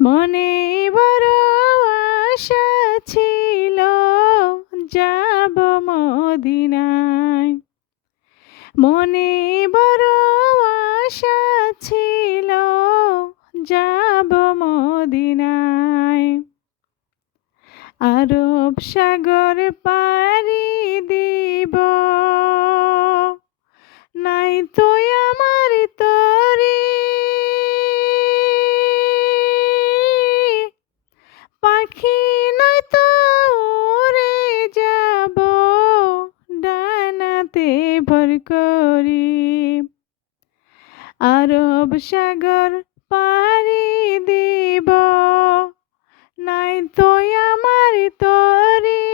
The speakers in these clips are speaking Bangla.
মনে বড় আশা ছিল, যাব মদিনায়। মনে বড় আশা ছিল, যাব মদিনায়। আরব সাগর পাড়ি দিব করি। আরব সাগর পাড়ি দিব, নাই তো আমার তরি।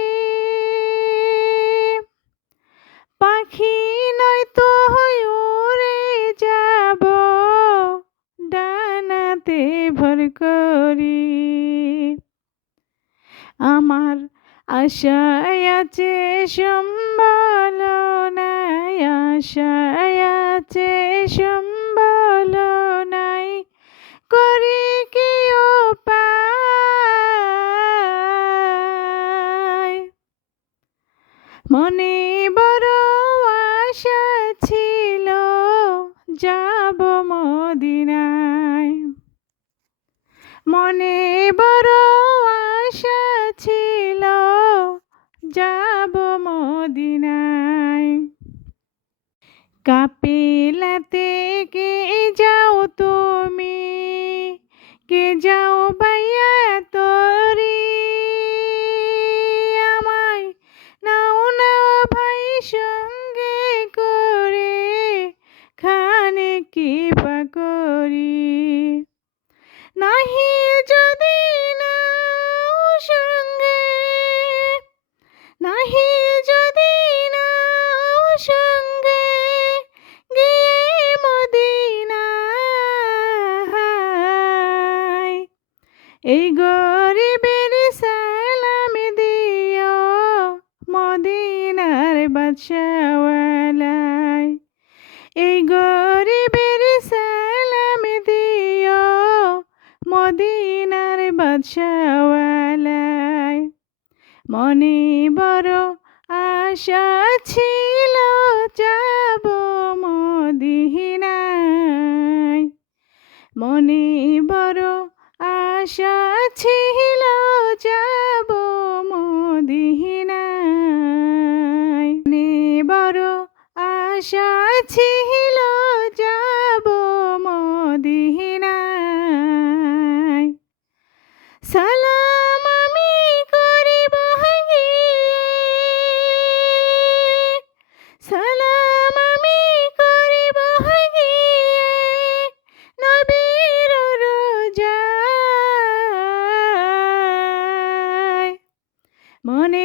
পাখি নয় তো উড়ে যাব, ডানাতে ভর করি। আমার আশায় আছে সম্বল। নাই আশায় আছে সম্বল নাই। করি কি উপায়? মনে বড় আশা ছিল, যাব মদিনায়। মনে বড় আশা ছিল, যাব মদিনায়। কাপিলাতে কে যাও তুমি কে যাও এই গরিবের সালাম দিও মদিনার বাদশাওয়ালায়। এই গরিবের সালাম দিও মদিনার বাদশাওয়ালায়। মনে বড় আশা ছিল যাব মদিনায়। মনে বড় আশা ছিল যাব মদিনায়। নে বড় আশা ছিল